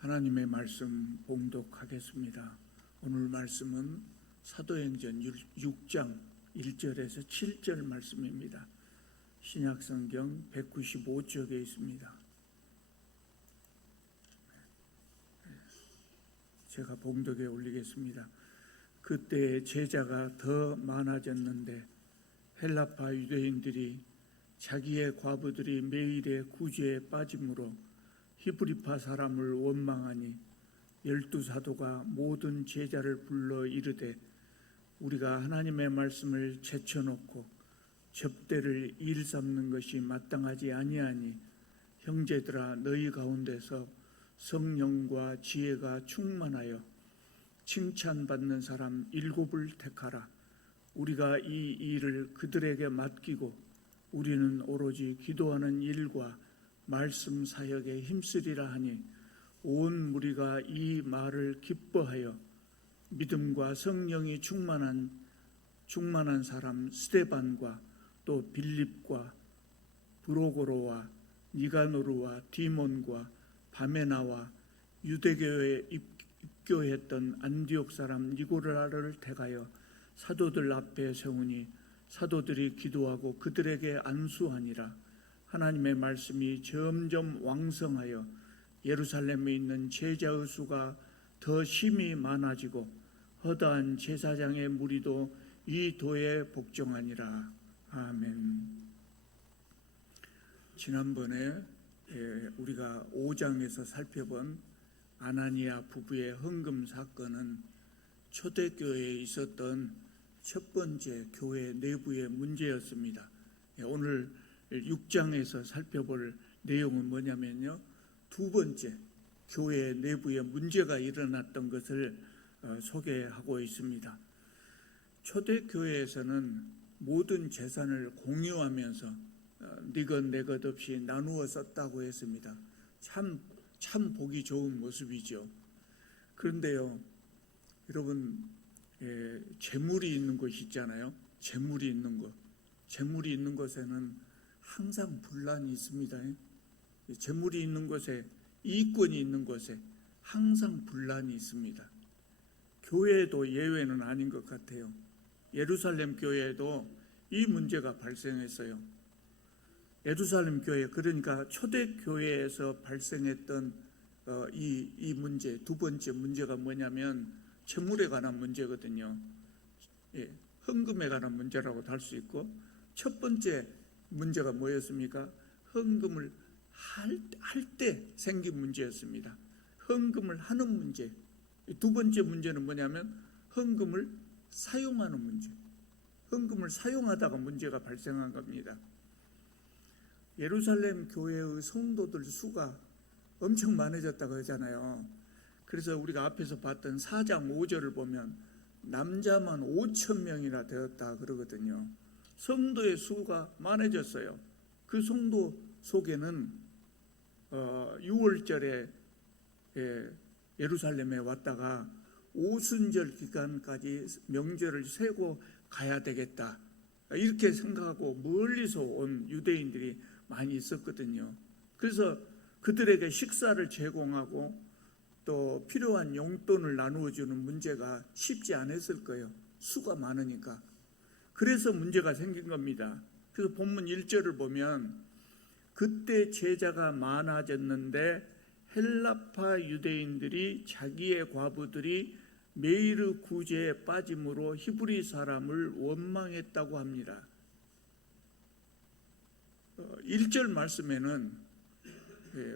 하나님의 말씀 봉독하겠습니다. 오늘 말씀은 사도행전 6장 1절에서 7절 말씀입니다. 신약성경 195쪽에 있습니다. 제가 봉독에 올리겠습니다. 그때 제자가 더 많아졌는데 헬라파 유대인들이 자기의 과부들이 매일의 구제에 빠짐으로 히브리파 사람을 원망하니 12사도가 모든 제자를 불러 이르되 우리가 하나님의 말씀을 제쳐놓고 접대를 일삼는 것이 마땅하지 아니하니 형제들아 너희 가운데서 성령과 지혜가 충만하여 칭찬받는 사람 7을 택하라. 우리가 이 일을 그들에게 맡기고 우리는 오로지 기도하는 일과 말씀 사역에 힘쓰리라 하니 온 무리가 이 말을 기뻐하여 믿음과 성령이 충만한 사람 스데반과 또 빌립과 브로고로와 니가노르와 디몬과 바메나와 유대교에 입교했던 안디옥 사람 니고라를 택하여 사도들 앞에 세우니 사도들이 기도하고 그들에게 안수하니라. 하나님의 말씀이 점점 왕성하여 예루살렘에 있는 제자의 수가 더 심히 많아지고 허다한 제사장의 무리도 이 도에 복종하니라. 아멘. 지난번에 우리가 5장에서 살펴본 아나니아 부부의 헌금 사건은 초대교회에 있었던 첫 번째 교회 내부의 문제였습니다. 오늘 6장에서 살펴볼 내용은 뭐냐면요, 두 번째 교회 내부에 문제가 일어났던 것을 소개하고 있습니다. 초대교회에서는 모든 재산을 공유하면서 네 것 내 것 없이 나누어 썼다고 했습니다. 참 보기 좋은 모습이죠. 그런데요, 여러분, 재물이 있는 곳이 있잖아요. 재물이 있는 곳에는 항상 분란이 있습니다. 재물이 있는 곳에, 이권이 있는 곳에 항상 분란이 있습니다. 교회도 예외는 아닌 것 같아요. 예루살렘 교회에도 이 문제가 발생했어요. 예루살렘 교회, 그러니까 초대교회에서 발생했던 이 문제, 두 번째 문제가 뭐냐면 재물에 관한 문제거든요. 헌금에 관한 문제라고도 할 수 있고, 첫 번째 문제가 뭐였습니까? 헌금을 할 때 생긴 문제였습니다. 헌금을 하는 문제. 두 번째 문제는 뭐냐면 헌금을 사용하는 문제. 헌금을 사용하다가 문제가 발생한 겁니다. 예루살렘 교회의 성도들 수가 엄청 많아졌다고 하잖아요. 그래서 우리가 앞에서 봤던 4장 5절을 보면 남자만 5,000명이나 되었다 그러거든요. 성도의 수가 많아졌어요. 그 성도 속에는 6월절에 예루살렘에 왔다가 오순절 기간까지 명절을 세고 가야 되겠다, 이렇게 생각하고 멀리서 온 유대인들이 많이 있었거든요. 그래서 그들에게 식사를 제공하고 또 필요한 용돈을 나누어주는 문제가 쉽지 않았을 거예요. 수가 많으니까. 그래서 문제가 생긴 겁니다. 그래서 본문 1절을 보면 그때 제자가 많아졌는데 헬라파 유대인들이 자기의 과부들이 매일의 구제에 빠짐으로 히브리 사람을 원망했다고 합니다. 1절 말씀에는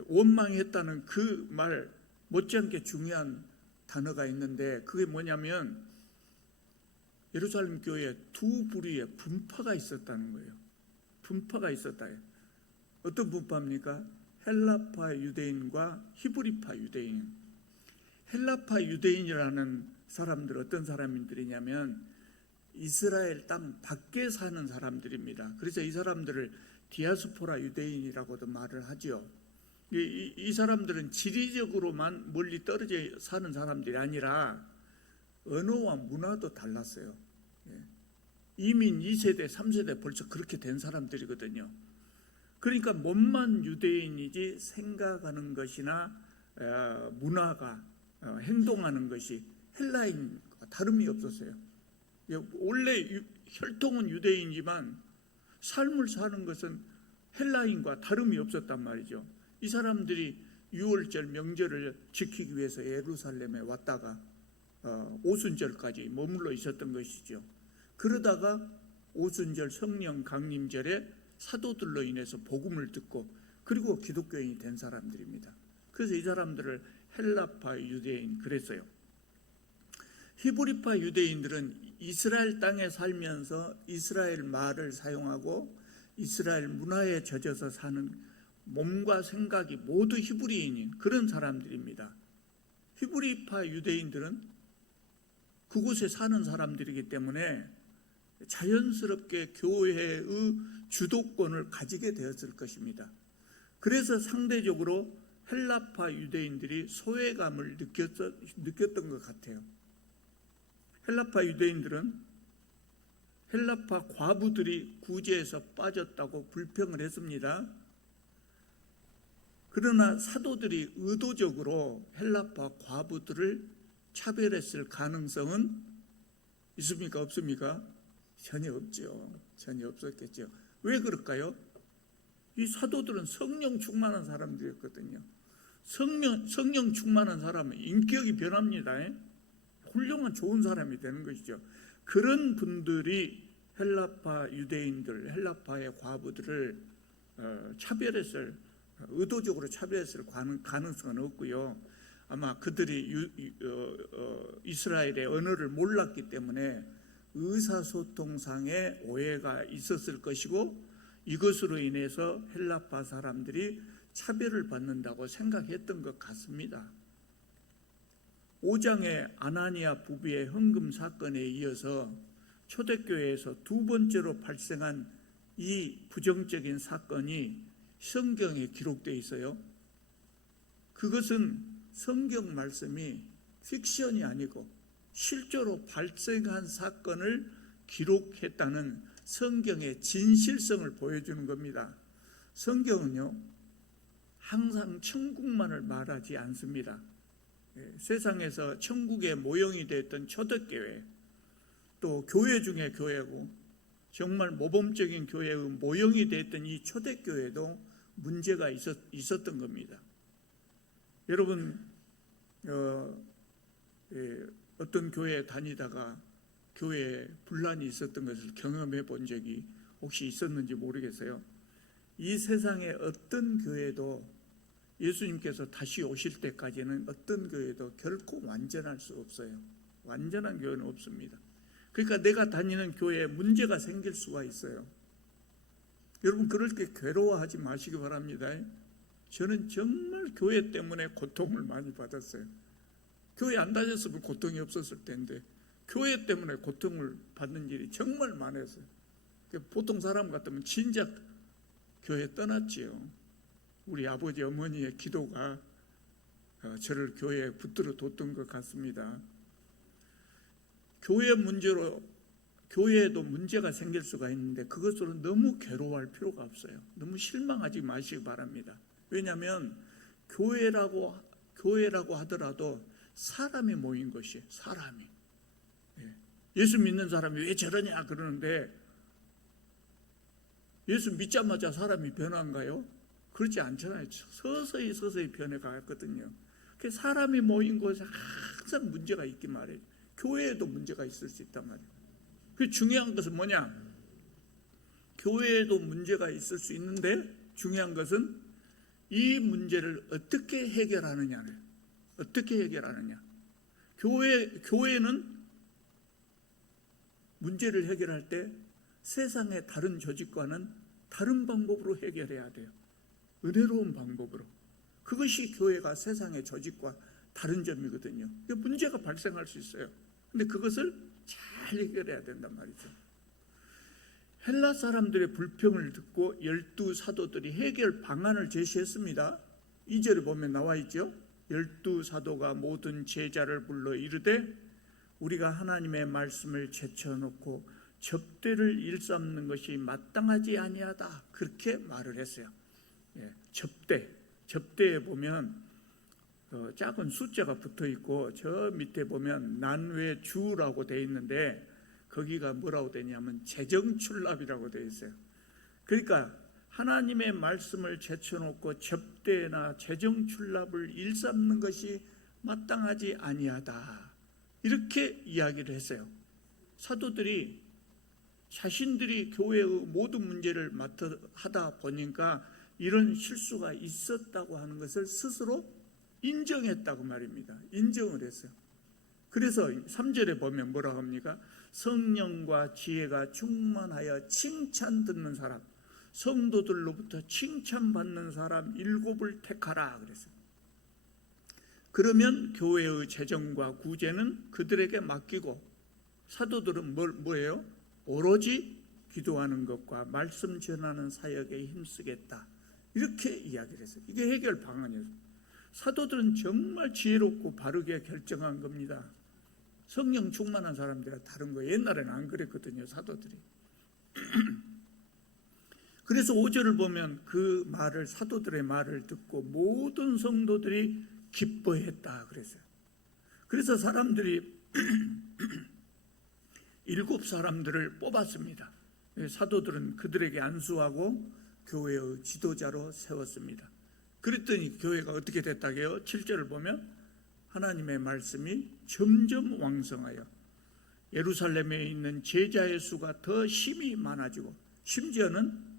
원망했다는 그 말 못지않게 중요한 단어가 있는데, 그게 뭐냐면 예루살렘 교회에 두 부류의 분파가 있었다는 거예요. 분파가 있었다. 어떤 분파입니까? 헬라파 유대인과 히브리파 유대인. 헬라파 유대인이라는 사람들 어떤 사람들이냐면 이스라엘 땅 밖에 사는 사람들입니다. 그래서 이 사람들을 디아스포라 유대인이라고도 말을 하죠. 이 사람들은 지리적으로만 멀리 떨어져 사는 사람들이 아니라 언어와 문화도 달랐어요. 이민 2세대, 3세대 벌써 그렇게 된 사람들이거든요. 그러니까 몸만 유대인이지 생각하는 것이나 문화가 행동하는 것이 헬라인과 다름이 없었어요. 원래 혈통은 유대인이지만 삶을 사는 것은 헬라인과 다름이 없었단 말이죠. 이 사람들이 유월절 명절을 지키기 위해서 예루살렘에 왔다가 오순절까지 머물러 있었던 것이죠. 그러다가 오순절 성령 강림절에 사도들로 인해서 복음을 듣고 그리고 기독교인이 된 사람들입니다. 그래서 이 사람들을 헬라파 유대인 그랬어요. 히브리파 유대인들은 이스라엘 땅에 살면서 이스라엘 말을 사용하고 이스라엘 문화에 젖어서 사는 몸과 생각이 모두 히브리인인 그런 사람들입니다. 히브리파 유대인들은 그곳에 사는 사람들이기 때문에 자연스럽게 교회의 주도권을 가지게 되었을 것입니다. 그래서 상대적으로 헬라파 유대인들이 소외감을 느꼈던 것 같아요. 헬라파 유대인들은 헬라파 과부들이 구제에서 빠졌다고 불평을 했습니다. 그러나 사도들이 의도적으로 헬라파 과부들을 차별했을 가능성은 있습니까? 없습니까? 전혀 없죠. 전혀 없었겠죠. 왜 그럴까요? 이 사도들은 성령 충만한 사람들이었거든요. 성령 충만한 사람은 인격이 변합니다. 훌륭한 좋은 사람이 되는 것이죠. 그런 분들이 헬라파 유대인들, 헬라파의 과부들을 의도적으로 차별했을 가능성은 없고요. 아마 그들이 이스라엘의 언어를 몰랐기 때문에 의사소통상의 오해가 있었을 것이고 이것으로 인해서 헬라파 사람들이 차별을 받는다고 생각했던 것 같습니다. 5장의 아나니아 부부의 헌금 사건에 이어서 초대교회에서 두 번째로 발생한 이 부정적인 사건이 성경에 기록되어 있어요. 그것은 성경 말씀이 픽션이 아니고 실제로 발생한 사건을 기록했다는 성경의 진실성을 보여주는 겁니다. 성경은요, 항상 천국만을 말하지 않습니다. 세상에서 천국의 모형이 되었던 초대교회, 또 교회 중에 교회고 정말 모범적인 교회의 모형이 되었던 이 초대교회도 문제가 있었던 겁니다. 여러분 어떤 교회에 다니다가 교회에 분란이 있었던 것을 경험해 본 적이 혹시 있었는지 모르겠어요. 이 세상의 어떤 교회도 예수님께서 다시 오실 때까지는 어떤 교회도 결코 완전할 수 없어요. 완전한 교회는 없습니다. 그러니까 내가 다니는 교회에 문제가 생길 수가 있어요. 여러분 그렇게 괴로워하지 마시기 바랍니다. 저는 정말 교회 때문에 고통을 많이 받았어요. 교회 안 다녔으면 고통이 없었을 텐데 교회 때문에 고통을 받는 일이 정말 많았어요. 보통 사람 같으면 진작 교회 떠났지요. 우리 아버지 어머니의 기도가 저를 교회에 붙들어 뒀던 것 같습니다. 교회 문제로 교회에도 문제가 생길 수가 있는데 그것으로 너무 괴로워할 필요가 없어요. 너무 실망하지 마시기 바랍니다. 왜냐하면 교회라고 하더라도 사람이 모인 것이 사람이 예수 믿는 사람이 왜 저러냐 그러는데 예수 믿자마자 사람이 변한가요? 그렇지 않잖아요. 서서히 변해가거든요. 사람이 모인 곳에 항상 문제가 있기 말이에요. 교회에도 문제가 있을 수 있단 말이에요. 그 중요한 것은 뭐냐? 교회에도 문제가 있을 수 있는데 중요한 것은 이 문제를 어떻게 해결하느냐를 어떻게 해결하느냐? 교회는 문제를 해결할 때 세상의 다른 조직과는 다른 방법으로 해결해야 돼요. 은혜로운 방법으로. 그것이 교회가 세상의 조직과 다른 점이거든요. 문제가 발생할 수 있어요. 근데 그것을 잘 해결해야 된단 말이죠. 헬라 사람들의 불평을 듣고 12사도들이 해결 방안을 제시했습니다. 2절에 보면 나와 있죠. 12사도가 모든 제자를 불러 이르되 우리가 하나님의 말씀을 제쳐놓고 접대를 일삼는 것이 마땅하지 아니하다. 그렇게 말을 했어요. 접대에 보면 작은 숫자가 붙어 있고 저 밑에 보면 난외주라고 되어 있는데 거기가 뭐라고 되냐면 재정출납이라고 되어 있어요. 그러니까 하나님의 말씀을 제쳐놓고 접대나 재정출납을 일삼는 것이 마땅하지 아니하다, 이렇게 이야기를 했어요. 사도들이 자신들이 교회의 모든 문제를 하다 보니까 이런 실수가 있었다고 하는 것을 스스로 인정했다고 말입니다. 인정을 했어요. 그래서 3절에 보면 뭐라고 합니까? 성령과 지혜가 충만하여 칭찬 듣는 사람, 성도들로부터 칭찬받는 사람 7을 택하라 그랬어요. 그러면 교회의 재정과 구제는 그들에게 맡기고 사도들은 뭐예요? 오로지 기도하는 것과 말씀 전하는 사역에 힘쓰겠다, 이렇게 이야기를 했어요. 이게 해결 방안이었어요. 사도들은 정말 지혜롭고 바르게 결정한 겁니다. 성령 충만한 사람들은 다른 거예요. 옛날에는 안 그랬거든요, 사도들이. 그래서 5절을 보면 그 말을, 사도들의 말을 듣고 모든 성도들이 기뻐했다 그랬어요. 그래서 사람들이 7사람들을 뽑았습니다. 사도들은 그들에게 안수하고 교회의 지도자로 세웠습니다. 그랬더니 교회가 어떻게 됐다고요? 7절을 보면 하나님의 말씀이 점점 왕성하여 예루살렘에 있는 제자의 수가 더 힘이 많아지고 심지어는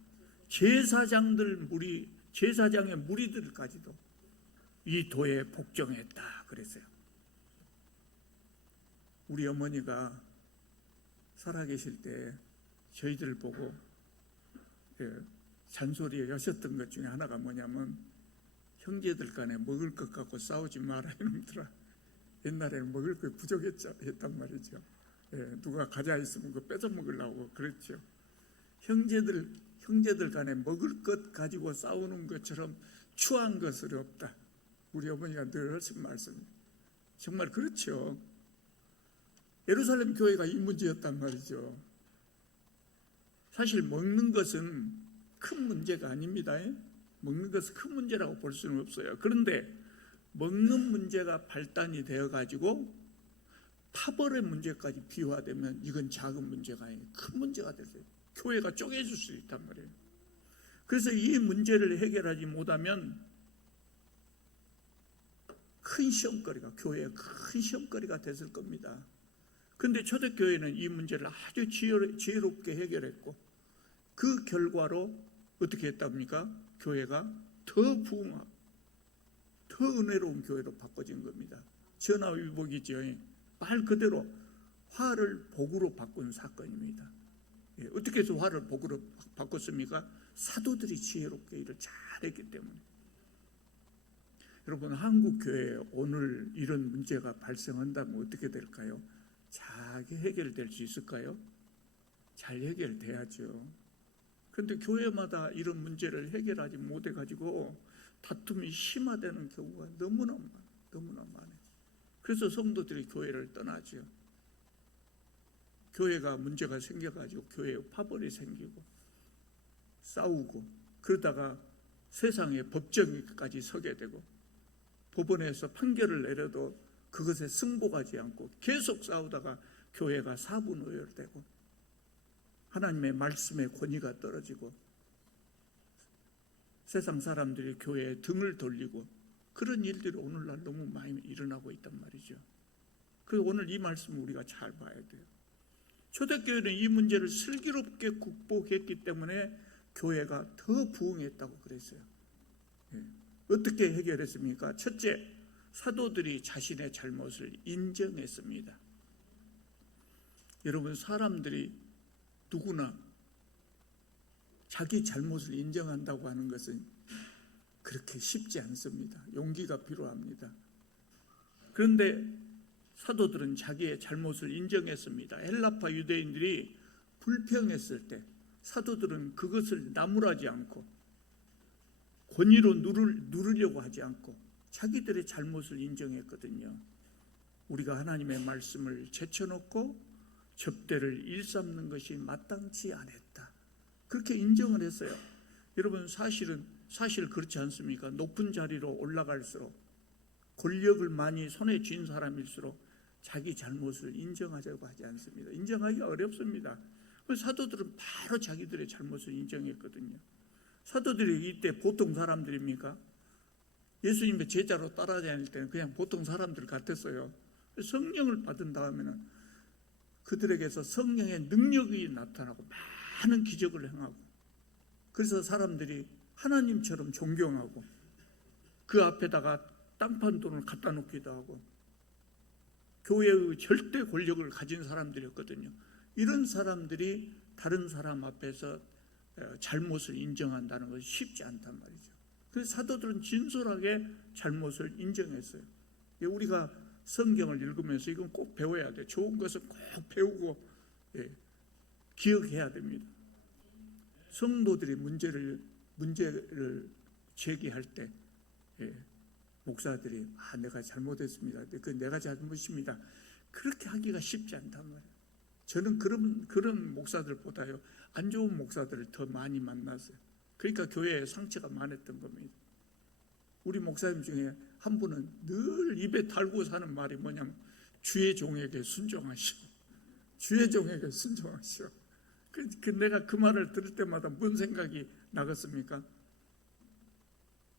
제사장의 무리들까지도 이 도에 복종했다 그랬어요. 우리 어머니가 살아계실 때 저희들 보고 잔소리 하셨던 것 중에 하나가 뭐냐면, 형제들 간에 먹을 것 갖고 싸우지 마라 이놈들아. 옛날에는 먹을 거 부족했단 말이죠. 누가 과자 있으면 그거 뺏어 먹으려고 그랬죠. 형제들 간에 먹을 것 가지고 싸우는 것처럼 추한 것은 없다. 우리 어머니가 늘 하신 말씀입니다. 정말 그렇죠. 예루살렘 교회가 이 문제였단 말이죠. 사실 먹는 것은 큰 문제가 아닙니다. 먹는 것은 큰 문제라고 볼 수는 없어요. 그런데 먹는 문제가 발단이 되어가지고 파벌의 문제까지 비화되면 이건 작은 문제가 아니에요. 큰 문제가 되세요. 교회가 쪼개질 수 있단 말이에요. 그래서 이 문제를 해결하지 못하면 큰 시험거리가, 교회에 큰 시험거리가 됐을 겁니다. 그런데 초대교회는 이 문제를 아주 지혜롭게 해결했고 그 결과로 어떻게 했답니까? 교회가 더 부흥하고 더 은혜로운 교회로 바꿔진 겁니다. 전화위복이죠. 말 그대로 화를 복으로 바꾼 사건입니다. 어떻게 해서 화를 복으로 바꿨습니까? 사도들이 지혜롭게 일을 잘했기 때문에. 여러분, 한국교회에 오늘 이런 문제가 발생한다면 어떻게 될까요? 잘 해결될 수 있을까요? 잘 해결돼야죠. 그런데 교회마다 이런 문제를 해결하지 못해가지고 다툼이 심화되는 경우가 너무나 많아요. 그래서 성도들이 교회를 떠나죠. 교회가 문제가 생겨가지고 교회에 파벌이 생기고 싸우고 그러다가 세상에 법정까지 서게 되고 법원에서 판결을 내려도 그것에 승복하지 않고 계속 싸우다가 교회가 사분오열되고 하나님의 말씀의 권위가 떨어지고 세상 사람들이 교회에 등을 돌리고 그런 일들이 오늘날 너무 많이 일어나고 있단 말이죠. 그래서 오늘 이 말씀을 우리가 잘 봐야 돼요. 초대교회는 이 문제를 슬기롭게 극복했기 때문에 교회가 더 부흥했다고 그랬어요. 어떻게 해결했습니까? 첫째, 사도들이 자신의 잘못을 인정했습니다. 여러분, 사람들이 누구나 자기 잘못을 인정한다고 하는 것은 그렇게 쉽지 않습니다. 용기가 필요합니다. 그런데 사도들은 자기의 잘못을 인정했습니다. 헬라파 유대인들이 불평했을 때 사도들은 그것을 나무라지 않고 권위로 누르려고 하지 않고 자기들의 잘못을 인정했거든요. 우리가 하나님의 말씀을 제쳐놓고 접대를 일삼는 것이 마땅치 않았다, 그렇게 인정을 했어요. 여러분, 사실 그렇지 않습니까? 높은 자리로 올라갈수록 권력을 많이 손에 쥔 사람일수록 자기 잘못을 인정하자고 하지 않습니다. 인정하기가 어렵습니다. 사도들은 바로 자기들의 잘못을 인정했거든요. 사도들이 이때 보통 사람들입니까? 예수님의 제자로 따라다닐 때는 그냥 보통 사람들 같았어요. 성령을 받은 다음에는 그들에게서 성령의 능력이 나타나고 많은 기적을 행하고, 그래서 사람들이 하나님처럼 존경하고 그 앞에다가 땅판 돈을 갖다 놓기도 하고, 교회의 절대 권력을 가진 사람들이었거든요. 이런 사람들이 다른 사람 앞에서 잘못을 인정한다는 것이 쉽지 않단 말이죠. 그래서 사도들은 진솔하게 잘못을 인정했어요. 우리가 성경을 읽으면서 이건 꼭 배워야 돼. 좋은 것은 꼭 배우고 기억해야 됩니다. 성도들이 문제를 제기할 때 목사들이 내가 잘못했습니다. 그건 내가 잘못입니다. 그렇게 하기가 쉽지 않단 말이에요. 저는 그런 목사들보다요 안 좋은 목사들을 더 많이 만났어요. 그러니까 교회에 상처가 많았던 겁니다. 우리 목사님 중에 한 분은 늘 입에 달고 사는 말이 뭐냐면 주의 종에게 순종하시오. 주의 종에게 순종하시오. 내가 그 말을 들을 때마다 무슨 생각이 나겠습니까?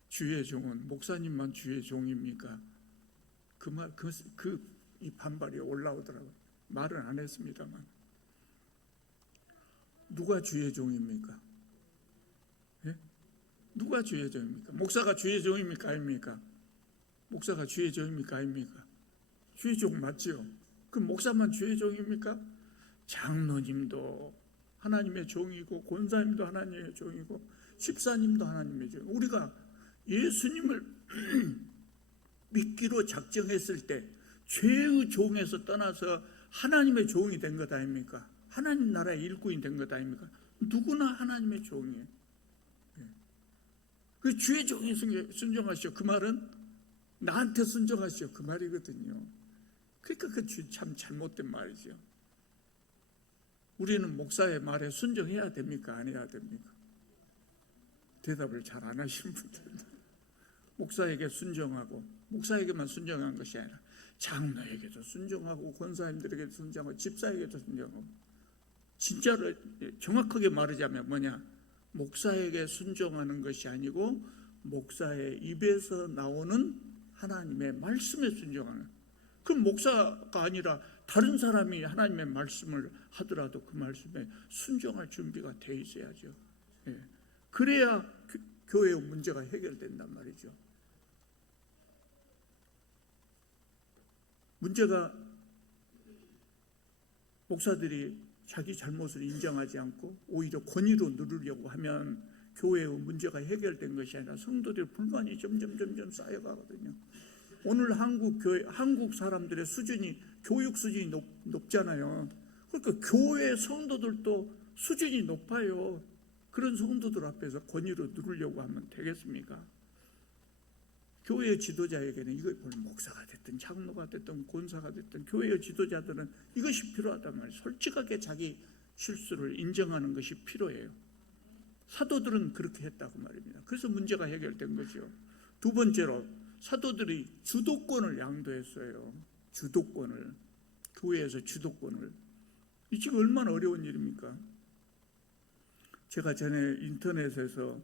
주의 종은 목사님만 주의 종입니까? 이 반발이 올라오더라고요. 말은 안 했습니다만. 누가 주의 종입니까? 예? 누가 주의 종입니까? 목사가 주의 종입니까? 아닙니까? 목사가 주의 종입니까? 아닙니까? 주의 종 맞지요? 그럼 목사만 주의 종입니까? 장로님도 하나님의 종이고, 권사님도 하나님의 종이고, 집사님도 하나님의 종. 우리가 예수님을 믿기로 작정했을 때 죄의 종에서 떠나서 하나님의 종이 된 것 아닙니까? 하나님 나라의 일꾼이 된 것 아닙니까? 누구나 하나님의 종이에요. 그 주의 종이 순종하시오. 그 말은 나한테 순종하시오. 그 말이거든요. 그러니까 그 참 잘못된 말이죠. 우리는 목사의 말에 순종해야 됩니까? 안 해야 됩니까? 대답을 잘 안 하시는 분들입니다. 목사에게 순종하고, 목사에게만 순종한 것이 아니라 장로에게도 순종하고, 권사님들에게도 순종하고, 집사에게도 순종하고. 진짜로 정확하게 말하자면 뭐냐? 목사에게 순종하는 것이 아니고 목사의 입에서 나오는 하나님의 말씀에 순종하는. 그럼 목사가 아니라 다른 사람이 하나님의 말씀을 하더라도 그 말씀에 순종할 준비가 돼 있어야죠. 그래야 교회의 문제가 해결된단 말이죠. 문제가 목사들이 자기 잘못을 인정하지 않고 오히려 권위로 누르려고 하면 교회의 문제가 해결된 것이 아니라 성도들의 불만이 점점 쌓여가거든요. 오늘 한국 사람들의 수준이, 교육 수준이 높잖아요. 그러니까 교회 성도들도 수준이 높아요. 그런 성도들 앞에서 권위로 누르려고 하면 되겠습니까? 교회의 지도자에게는 이걸 목사가 됐든 장로가 됐든 권사가 됐든 교회의 지도자들은 이것이 필요하단 말이에요. 솔직하게 자기 실수를 인정하는 것이 필요해요. 사도들은 그렇게 했다고 말입니다. 그래서 문제가 해결된 거죠. 두 번째로 사도들이 주도권을 양도했어요. 주도권을, 교회에서 주도권을. 이 지금 얼마나 어려운 일입니까? 제가 전에 인터넷에서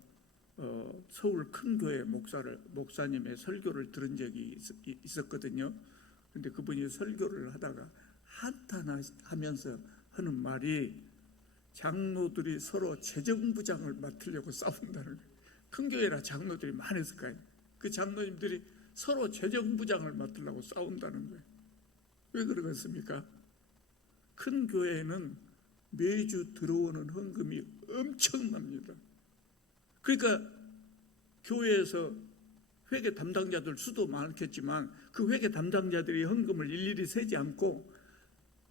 서울 큰 교회 목사님의 설교를 들은 적이 있었거든요. 근데 그분이 설교를 하다가 한탄하면서 하는 말이 장로들이 서로 재정부장을 맡으려고 싸운다는 거예요. 큰 교회라 장로들이 많았을 거예요. 그 장로님들이 서로 재정부장을 맡으려고 싸운다는 거예요. 왜 그러겠습니까? 큰 교회에는 매주 들어오는 헌금이 엄청납니다. 그러니까 교회에서 회계 담당자들 수도 많겠지만 그 회계 담당자들이 헌금을 일일이 세지 않고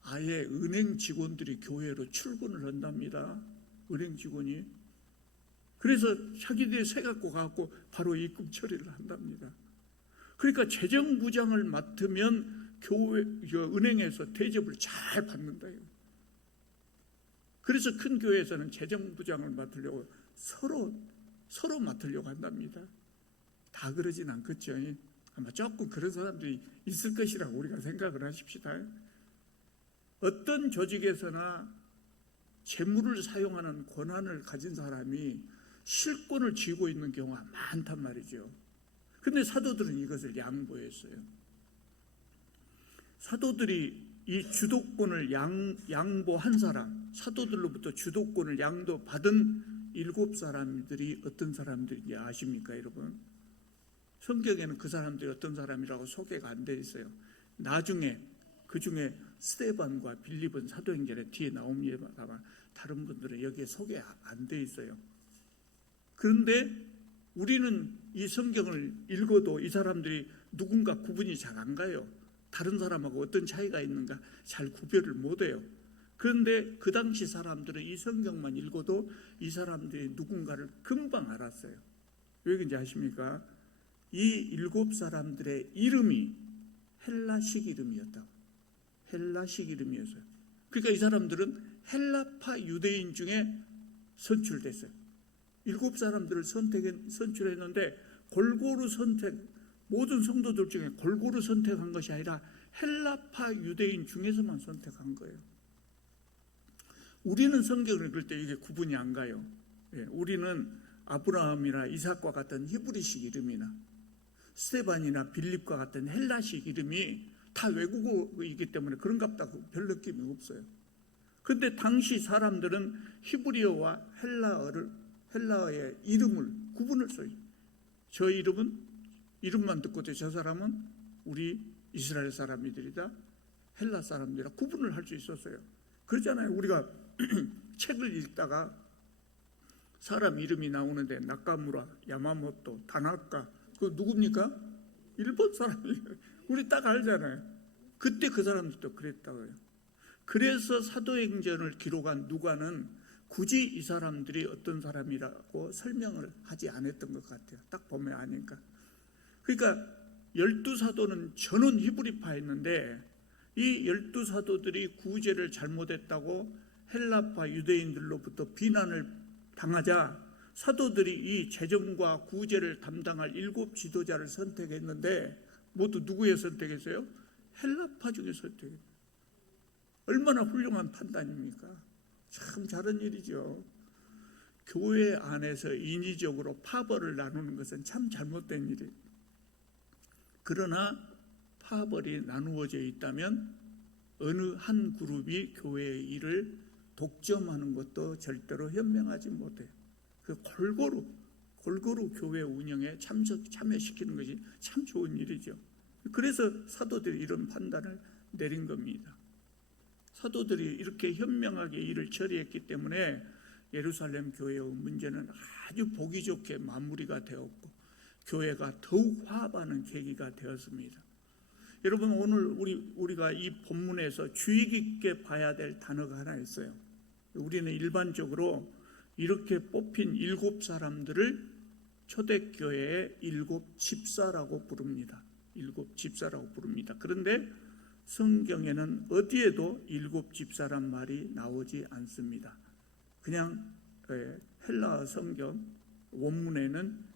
아예 은행 직원들이 교회로 출근을 한답니다. 은행 직원이. 그래서 자기들이 세 갖고 가고 바로 입금 처리를 한답니다. 그러니까 재정부장을 맡으면 은행에서 대접을 잘 받는다. 그래서 큰 교회에서는 재정부장을 맡으려고 서로 맡으려고 한답니다. 다 그러진 않겠죠. 아마 조금 그런 사람들이 있을 것이라고 우리가 생각을 하십시다. 어떤 조직에서나 재물을 사용하는 권한을 가진 사람이 실권을 쥐고 있는 경우가 많단 말이죠. 근데 사도들은 이것을 양보했어요. 사도들이 이 주도권을 양보한 사람, 사도들로부터 주도권을 양도받은 7사람들이 어떤 사람들인지 아십니까, 여러분? 성경에는 그 사람들이 어떤 사람이라고 소개가 안 돼 있어요. 나중에 그 중에 스데반과 빌립은 사도행전에 뒤에 나옵니다만 다른 분들은 여기에 소개 안 돼 있어요. 그런데 우리는 이 성경을 읽어도 이 사람들이 누군가 구분이 잘 안 가요. 다른 사람하고 어떤 차이가 있는가 잘 구별을 못해요. 그런데 그 당시 사람들은 이 성경만 읽어도 이 사람들이 누군가를 금방 알았어요. 왜 그런지 아십니까? 이 7사람들의 이름이 헬라식 이름이었다고. 헬라식 이름이었어요. 그러니까 이 사람들은 헬라파 유대인 중에 선출됐어요. 7사람들을 선출했는데 골고루 모든 성도들 중에 골고루 선택한 것이 아니라 헬라파 유대인 중에서만 선택한 거예요. 우리는 성경을 읽을 때 이게 구분이 안 가요. 우리는 아브라함이나 이삭과 같은 히브리식 이름이나 스데반이나 빌립과 같은 헬라식 이름이 다 외국어이기 때문에 그런갑다 별 느낌이 없어요. 그런데 당시 사람들은 히브리어와 헬라어의 이름을 구분을 써요. 저 이름만 듣고도 저 사람은 우리 이스라엘 사람이들이다, 헬라 사람들이다 구분을 할 수 있었어요. 그렇잖아요. 우리가 책을 읽다가 사람 이름이 나오는데 나카무라, 야마모토, 다나카 그 누굽니까? 일본 사람이에요. 우리 딱 알잖아요. 그때 그 사람들도 그랬다고요. 그래서 사도행전을 기록한 누가는 굳이 이 사람들이 어떤 사람이라고 설명을 하지 않았던 것 같아요. 딱 보면 아니까. 그러니까 12사도는 전원 히브리파였는데 이 12사도들이 구제를 잘못했다고 헬라파 유대인들로부터 비난을 당하자 사도들이 이 재정과 구제를 담당할 7 지도자를 선택했는데 모두 누구에 선택했어요? 헬라파 중에 선택했어요. 얼마나 훌륭한 판단입니까? 참 잘한 일이죠. 교회 안에서 인위적으로 파벌을 나누는 것은 참 잘못된 일이에요. 그러나 파벌이 나누어져 있다면 어느 한 그룹이 교회의 일을 독점하는 것도 절대로 현명하지 못해요. 골고루 교회 운영에 참여시키는 것이 참 좋은 일이죠. 그래서 사도들이 이런 판단을 내린 겁니다. 사도들이 이렇게 현명하게 일을 처리했기 때문에 예루살렘 교회의 문제는 아주 보기 좋게 마무리가 되었고 교회가 더욱 화합하는 계기가 되었습니다. 여러분, 오늘 우리가 이 본문에서 주의 깊게 봐야 될 단어가 하나 있어요. 우리는 일반적으로 이렇게 뽑힌 7사람들을 초대교회의 7집사라고 부릅니다. 7집사라고 부릅니다. 그런데 성경에는 어디에도 7집사란 말이 나오지 않습니다. 그냥 헬라어 성경 원문에는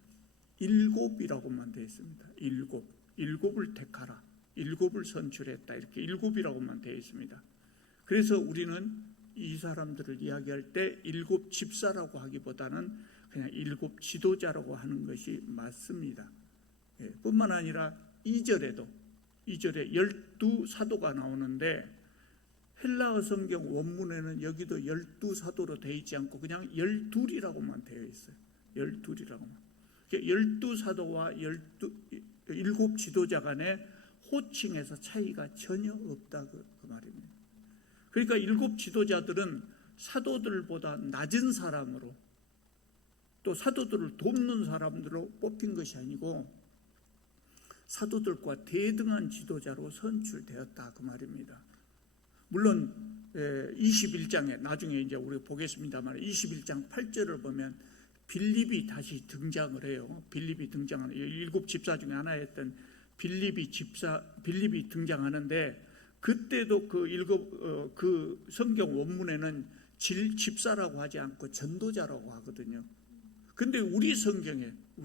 7이라고만 되어 있습니다. 7을 택하라, 7을 선출했다, 이렇게 7이라고만 되어 있습니다. 그래서 우리는 이 사람들을 이야기할 때 7집사라고 하기보다는 그냥 7지도자라고 하는 것이 맞습니다. 뿐만 아니라 2절에 12사도가 나오는데 헬라어 성경 원문에는 여기도 12사도로 되어 있지 않고 그냥 12이라고만 되어 있어요. 12이라고만. 12사도와 7 지도자 간의 호칭에서 차이가 전혀 없다 그 말입니다. 그러니까 7 지도자들은 사도들보다 낮은 사람으로 또 사도들을 돕는 사람들로 뽑힌 것이 아니고 사도들과 대등한 지도자로 선출되었다 그 말입니다. 물론 21장에 나중에 이제 우리 보겠습니다만 21장 8절을 보면 빌립이 다시 등장을 해요. 빌립이 등장하는 7 집사 중에 하나였던 빌립이 등장하는데 그때도 그 성경 원문에는 집사라고 하지 않고 전도자라고 하거든요. 근데 우리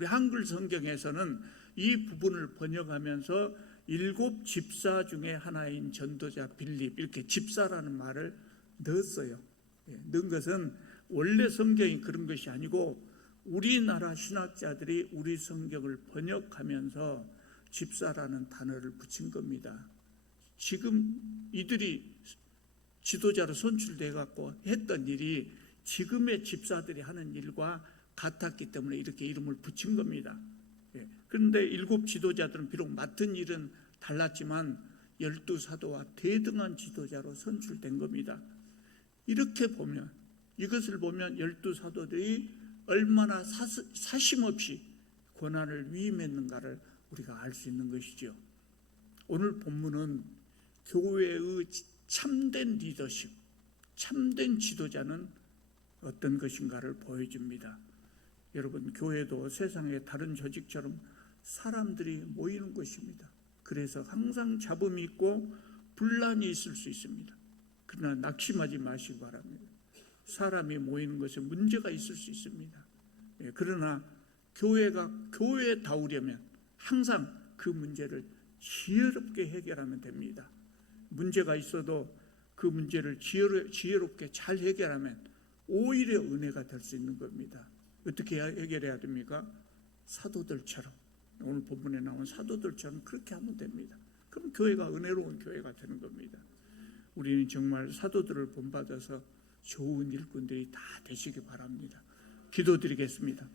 한글 성경에서는 이 부분을 번역하면서 7 집사 중에 하나인 전도자 빌립, 이렇게 집사라는 말을 넣었어요. 넣은 것은 원래 성경이 그런 것이 아니고 우리나라 신학자들이 우리 성경을 번역하면서 집사라는 단어를 붙인 겁니다. 지금 이들이 지도자로 선출돼 갖고 했던 일이 지금의 집사들이 하는 일과 같았기 때문에 이렇게 이름을 붙인 겁니다. 그런데 7 지도자들은 비록 맡은 일은 달랐지만 12 사도와 대등한 지도자로 선출된 겁니다. 이렇게 보면, 이것을 보면 12 사도들이 얼마나 사심없이 권한을 위임했는가를 우리가 알 수 있는 것이죠. 오늘 본문은 교회의 참된 리더십, 참된 지도자는 어떤 것인가를 보여줍니다. 여러분, 교회도 세상의 다른 조직처럼 사람들이 모이는 것입니다. 그래서 항상 잡음이 있고 분란이 있을 수 있습니다. 그러나 낙심하지 마시기 바랍니다. 사람이 모이는 것에 문제가 있을 수 있습니다. 그러나 교회가 교회다우려면 항상 그 문제를 지혜롭게 해결하면 됩니다. 문제가 있어도 그 문제를 지혜롭게 잘 해결하면 오히려 은혜가 될 수 있는 겁니다. 어떻게 해결해야 됩니까? 사도들처럼, 오늘 본문에 나온 사도들처럼 그렇게 하면 됩니다. 그럼 교회가 은혜로운 교회가 되는 겁니다. 우리는 정말 사도들을 본받아서 좋은 일꾼들이 다 되시기 바랍니다. 기도드리겠습니다.